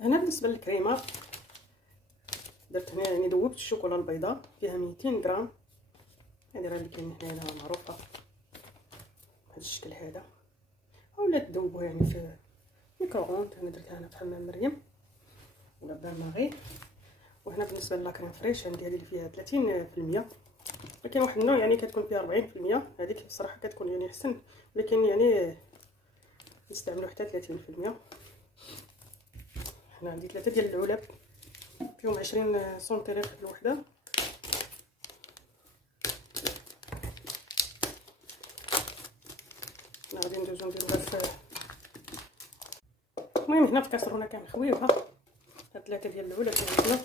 هنا بالنسبه للكريمه درت هنا يعني ذوبت الشوكولا البيضاء فيها 200 غرام. هذه راه اللي كاين هنا معروفه بهذا الشكل هذا، اولا تذوبوها يعني في ميكرووند. انا درتها هنا في حمام مريم ولا بان ماغي. وهنا بالنسبه لاكريم فريش عندي هذه اللي فيها 30%، ولكن واحد النوع يعني كتكون فيها 40%. هذيك بصراحه كتكون يعني احسن، ولكن يعني نستعملوا حتى 30%. هنا عندي 3 ديال العلب فيهم 20 سنتيغ الوحده. غادي ندوزو نديروها في المهم هنا في كاسرونه كنخويوها. هاد 3 ديال العلب هنا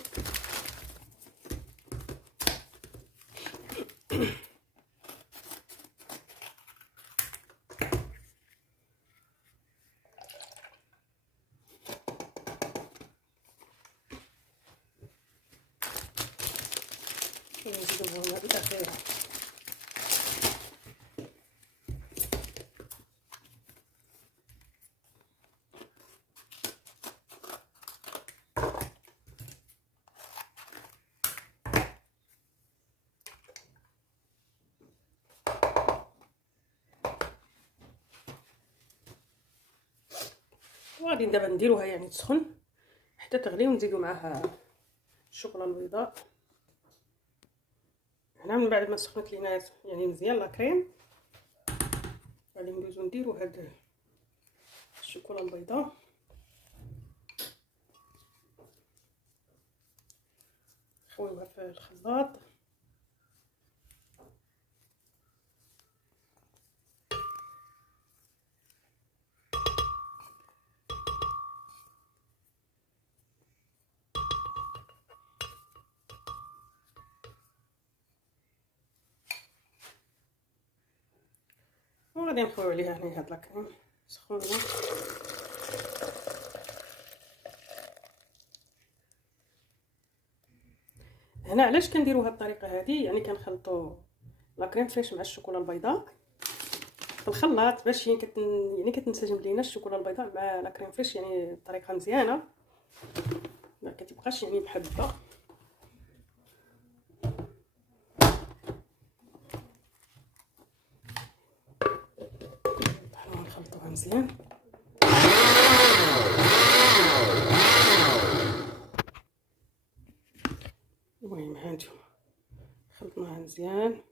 نزيدو الماء الاخير. وغادي دابا نديروها يعني تسخن حتى تغلي، ونزيدو معاها الشوكولا البيضاء. هنا من بعد ما سخنت لينا يعني مزيان لاكريم، غادي ندوزو نديرو هاد الشوكولا البيضاء نخويوها في الخلاط. وغادي نخويو عليها هنا هاد لاكريم سخونه. هنا علاش كنديروا هاد الطريقه هذه، يعني كنخلطوا لاكريم فريش مع الشوكولا البيضاء في الخلاط باش يعني كتنسجم لينا الشوكولا البيضاء مع لاكريم فريش يعني بطريقه مزيانه، ما كتبقاش يعني محبه. نخلطوها مزيان. المهم هانتوما خلطناها مزيان،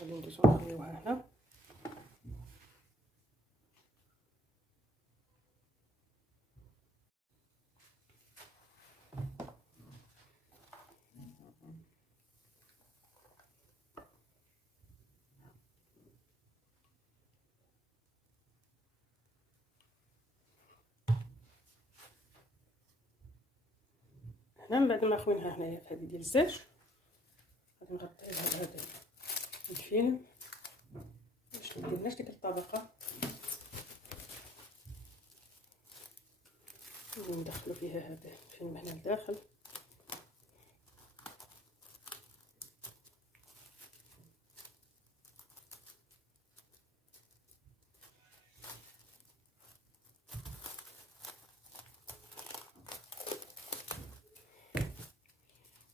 غادي ندوزو نخليوها هنا. هنا من بعد ما خويناها هنايا في هذه ديال الزاج، غادي نغطيها بهذا الفيلم باش منديرناش ديك الطبقه، وندخلو فيها هذا الفيلم هنا لداخل.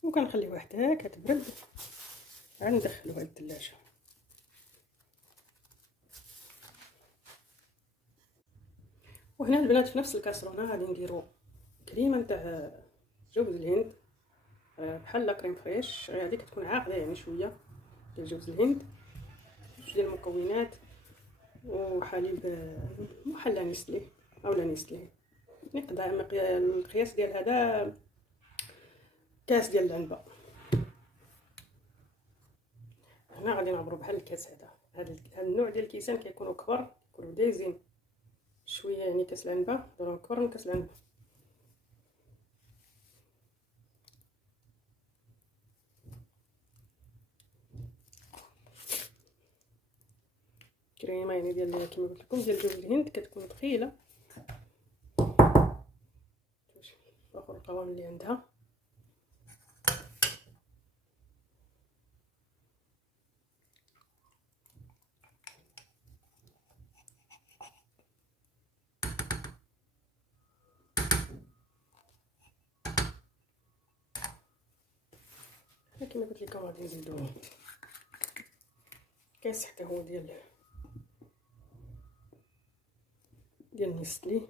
وكنخليوها حتى كتبرد عاد ندخلوها للثلاجه. وهنا البنات في نفس الكاسرونه غادي نديرو كريمه نتاع جوز الهند بحال لا كريم فريش، هذه كتكون عاقده يعني شويه ديال جوز الهند، شويه ديال المكونات وحليب محلى نسلي اولا نسلي. القياس ديال هذا كاس ديال العنبه. هنا غادي نعبرو بحال الكاس هذا النوع ديال الكيسان كيكونوا كبر، كيكونوا دايزين شويه يعني كاس العنبه، ضروري كبر من كاس العنبه. كريمه يعني ديال كما قلت لكم ديال جوز الهند كتكون ثقيله، واخر القوام اللي عندها. كما قلت لكم غادي نزيدو كاس حتى هو ديال النسلي.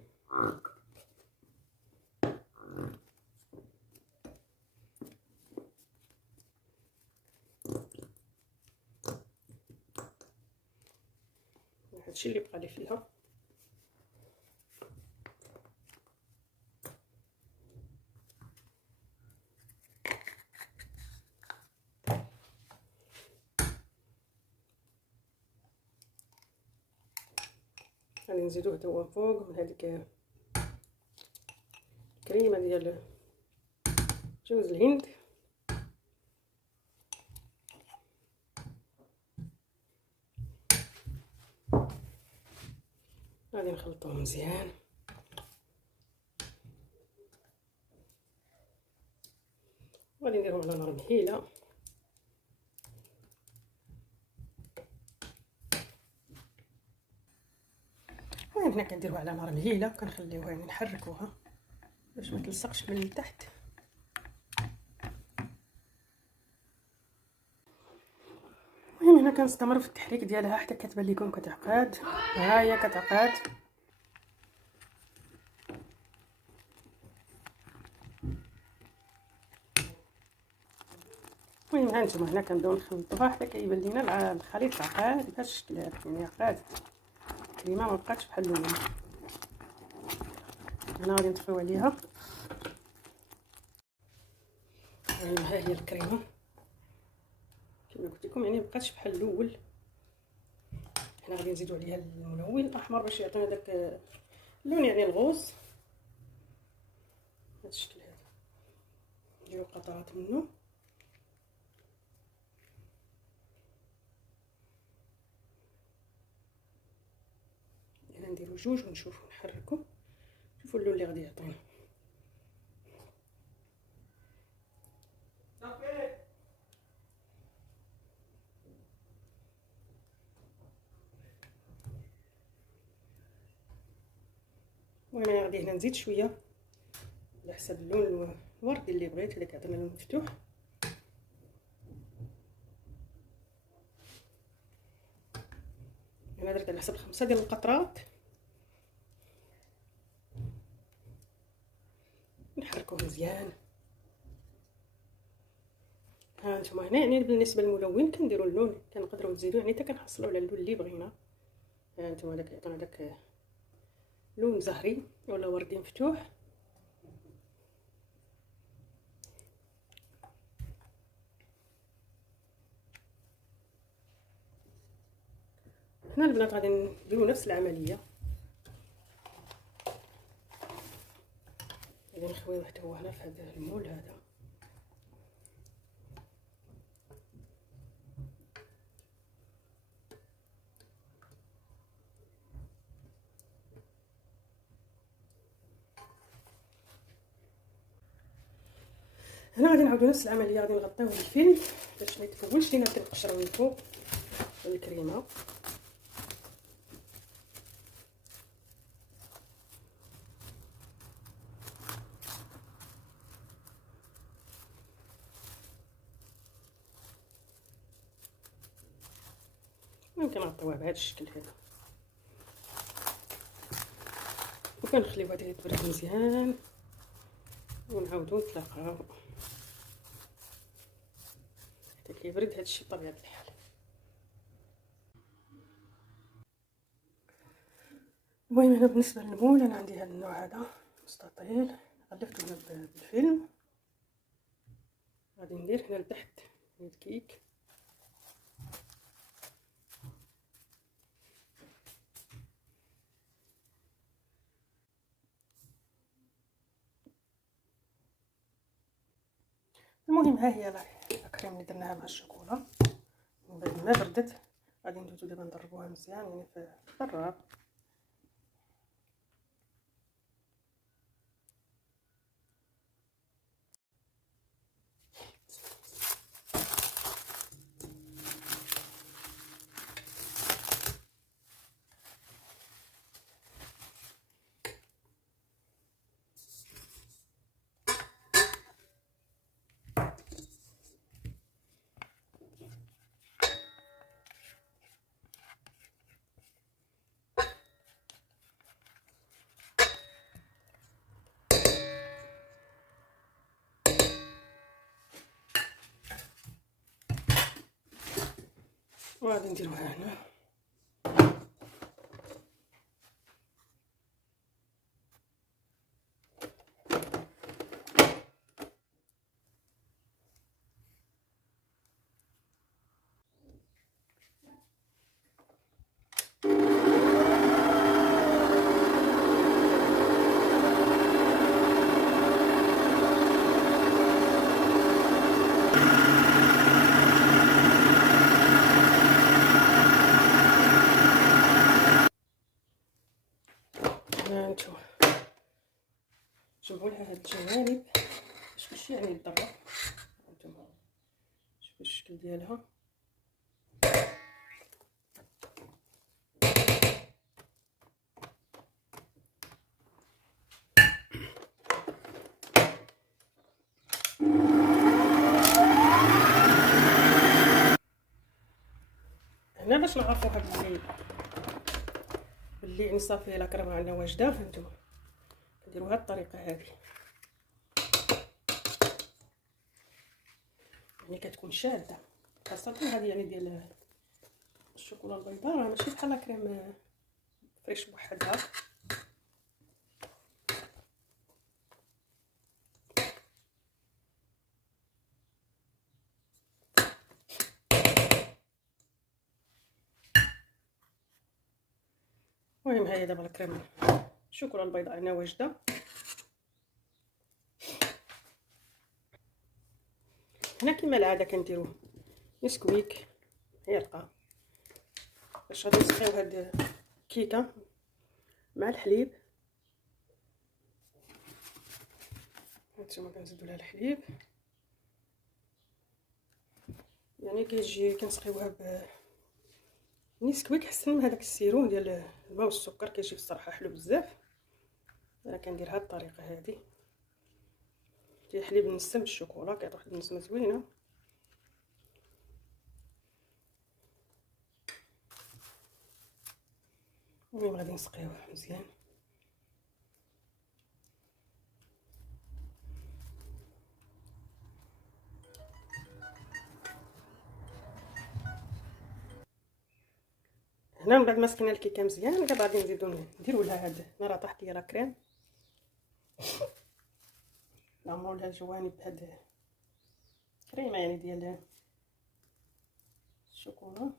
هادشي اللي بقى لي فيها. غادي نزيدوه حتى هو فوق من هذيك الكريمه ديال جوز الهند. غادي نخلطوه مزيان. غادي نديرو على نار مهيله. هنا كنديروها على نار مهيله وكنخليوها يعني نحركوها باش ما تلصقش من التحت. المهم هنا كنستمر في التحريك ديالها حتى كتبان لكم كتعقد. ها هي كتعقد. المهم ها نتوما هنا كنبداو نخلطوها حتى كيبان لينا الخليط عقاد بهذا الشكل هذا، يعني عقاد الكريمه ما بقاتش بحال الاول. هنا غادي نطفيو عليها. ها هي الكريمه كما قلت لكم، يعني مبقاتش بحال الاول. حنا غادي نزيدو عليها الملون الاحمر باش يعطينا داك اللون، يعني الغوص بهذا الشكل هذا. نديرو قطرات منه. هنا نديرو جوج ونشوفو نحركو، شوفوا اللون اللي غادي يعطينا. المهم انا غادي هنا نزيد شويه على حسب اللون الوردي اللي بغيت، اللي كيعطينا لون مفتوح. انا درت على حسب 5 ديال القطرات. نحركوه مزيان. ها نتوما هنا يعني بالنسبه للملون كنديروا اللون، كنقدروا نزيدوا يعني حتى كنحصلوا على اللون اللي بغينا. ها نتوما داك يعطينا داك لون زهري ولا وردي مفتوح. هنا البنات غادي نديروا نفس العمليه، غادي نخويوه حتى هو هنا في هذا المول هذا. هنا غادي نعاودو نفس العمليه، غادي نغطيوه بالفيلم باش ما يتفولش لينا ديك القشره من الفوق الكريمه. ممكن نغطيوها بهذا الشكل هذا وكنخليوها حتى تبرد مزيان ونعاودو نتلاقاو حتى كيبرد. هادشي بطبيعه الحال. المهم هنا بالنسبه للمول انا عندي هذا النوع هذا مستطيل، غلفته هنا بالفيلم. غادي ندير هنا لتحت الكيك. المهم ها هي الكريم اللي درناها مع الشوكولا. من بعد ما بردت غادي ندوزو دابا نضربوها مزيان يعني في الضراب. وغادي نديروها هنا. هانتوما جمعوا لها هاد الجوانب باش يعني يضرب. هانتوما شوفوا الشكل ديالها. هنا باش نعرفوها باللي يعني صافي لا كريمه عندنا واجده. هانتوما كنديروا هاد الطريقه هذه، يعني كتكون شاده، خاصه هذه يعني ديال الشوكولا البيضاء راه ماشي بحال لا كريم فريش بوحدها. المهم هاهي دابا الكريم الشوكولا البيضاء هنا واجده. هنا كما العاده كنديروا نسكويك يرقى باش غادي نسقيو هاد الكيكه مع الحليب. هانتوما كنزيدوا لها الحليب، يعني كيجي كنسقيوها نسكويك احسن من هذاك السيرون ديال الماء والسكر، كيجي بصراحه حلو بزاف. انا كندير هاد الطريقه هذه ديال الحليب النسم بالشوكولا، كيعطي واحد النسمه زوينه. المهم غادي نسقيوه مزيان. هنا من بعد ما سقينا الكيكه مزيان دابا غادي نزيدو نديرو لها هاد راه طاحت ليا لا كريم، نعمرو لها الجوانب بهاد كريمه يعني ديال الشوكولا.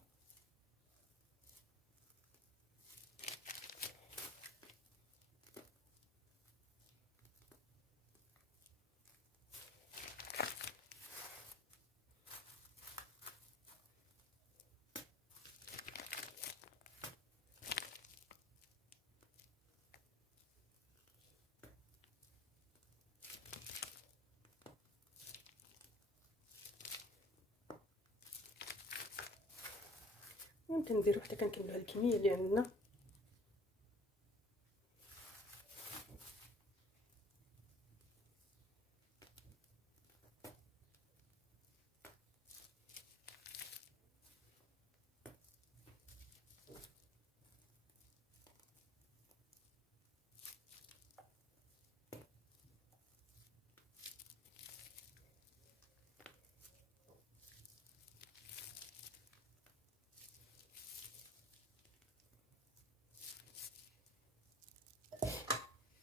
ممكن نديرو حتى كنكملوا هاد الكميه اللي عندنا.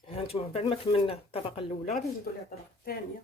هانتوما بعد ما كملنا الطبقه الاولى غادي نزيدو ليها الطبقه الثانيه.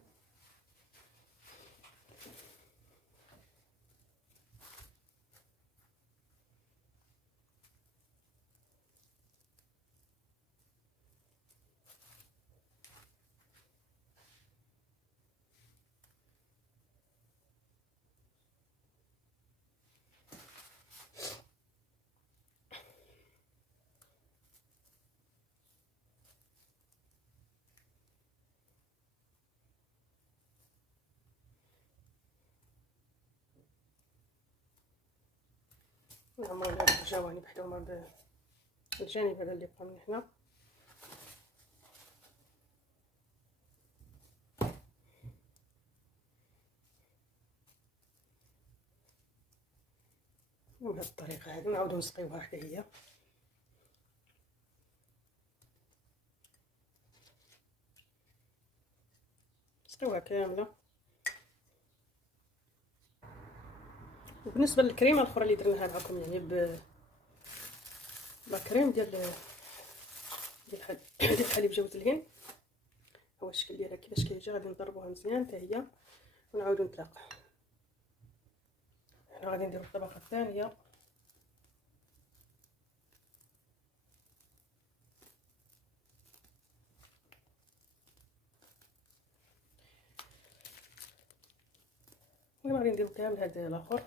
نعمرو لها الجوانب حتى هما بالجانب هذا اللي بقى من هنا. بهذه الطريقه هذه نعاودو نسقيوها حتى هي. نسقيوها كامله. وبالنسبه للكريمه الاخرى اللي درناها معكم يعني لا كريم ديال حليب جوز الهند، هو الشكل ديالها كيفاش كيجي. غادي نضربوها مزيان حتى هي ونعاودو نتلاقاو. حنا غادي نديرو الطبقه الثانيه. غادي نديرو كامل هذا الاخر.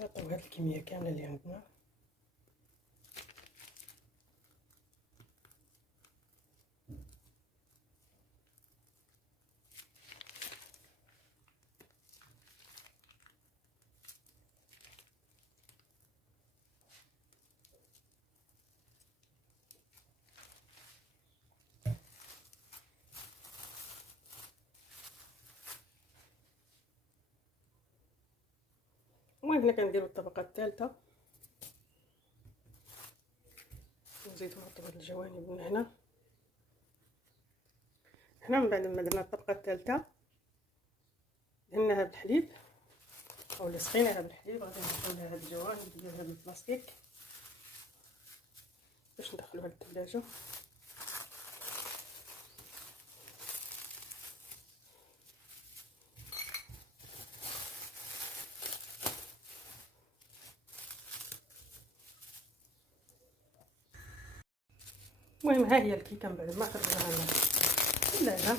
نعطيو هاد الكميه كامله اللي عندنا. المهم هنا كنديرو الطبقه الثالثه، نزيدو نحطو هاد الجوانب من هنا. حنا من بعد ما درنا الطبقه الثالثه دهناها بالحليب اولا سقيناها بالحليب، غادي نحطو لها هاد الجوانب ديال هاد البلاستيك باش ندخلوها للثلاجه. المهم ها هي الكيكه من بعد ما خرجناها من الثلاجه،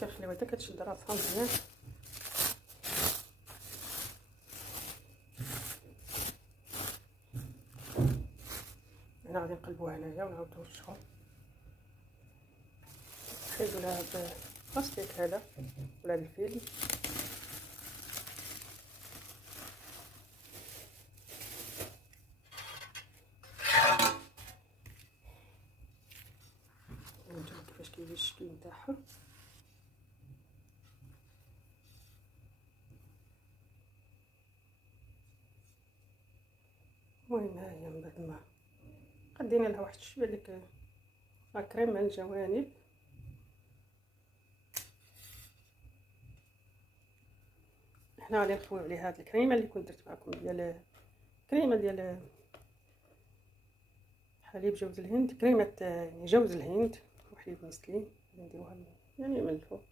كنخليوها حتى كتشد راسها مزيان. هنا غادي نقلبوها هنايا ونعاودو نرشوها، نحيدو لها هاد البلاستيك هذا ولا هاد الفيلم. نشوفو كيفاش كيجي الشكل نتاعها. المهم ها هي من بعد ما قدينا لها واحد شويه ديك لا كريم على الجوانب. حنا غادي نخويو عليها هاد الكريمه اللي كنت درت معكم ديال كريمه ديال حليب جوز الهند، كريمه يعني جوز الهند وحليب مسلين. نديروها يعني من الفوق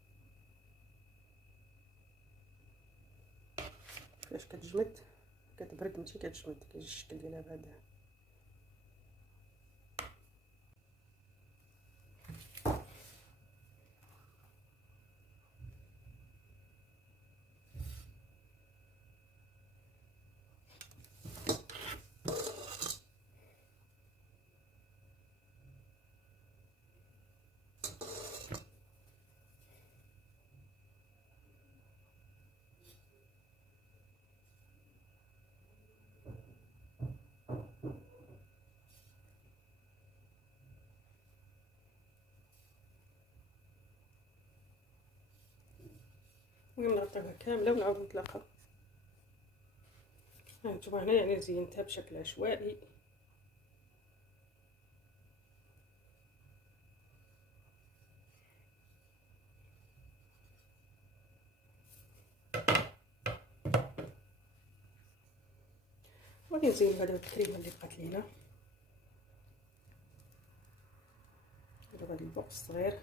فاش كتجمد كتبرد ماشي كتجمد، كيجي الشكل ديالها بهذا. المهم نغطيوها كامله ونعاود نتلاقاو. هانتوما هنا يعني زينتها بشكل عشوائي. غادي نزينو هذا الكريمه اللي بقات لينا. نديرو هذا البوق الصغير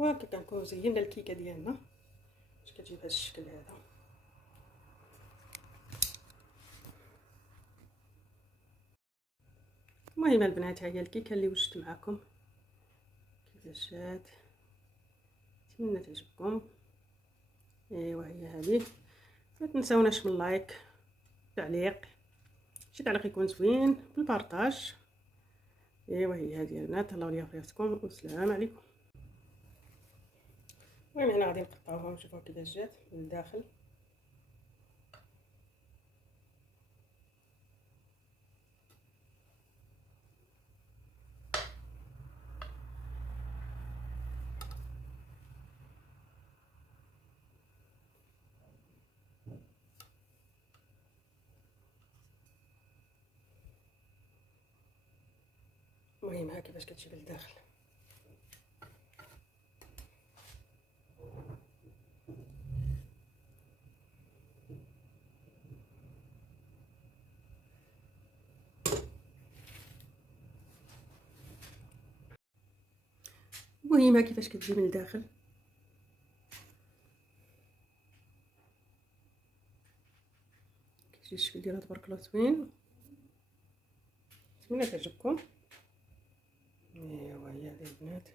وهكا كنكونو زينا الكيكه ديالنا باش كتجي بهذا الشكل هذا. المهم البنات، ها هي الكيكه اللي وجدت معكم كيفاش جات، نتمنى تعجبكم. ايوا هي هذه، ما تنساوناش من اللايك، تعليق، شي تعليق يكون زوين، بالبارطاج. ايوا هي هذه البنات، الله يولي يحفظكم والسلام عليكم. المهم هنا غادي نقطعوها ونشوفوها كيفاش جات من الداخل. المهم ها كيفاش كتجي للداخل. المهم ها كيفاش كتجي من الداخل. كيجي الشكل ديالها تبارك الله زوين، نتمنى تعجبكم. ايوا هي هذه البنات.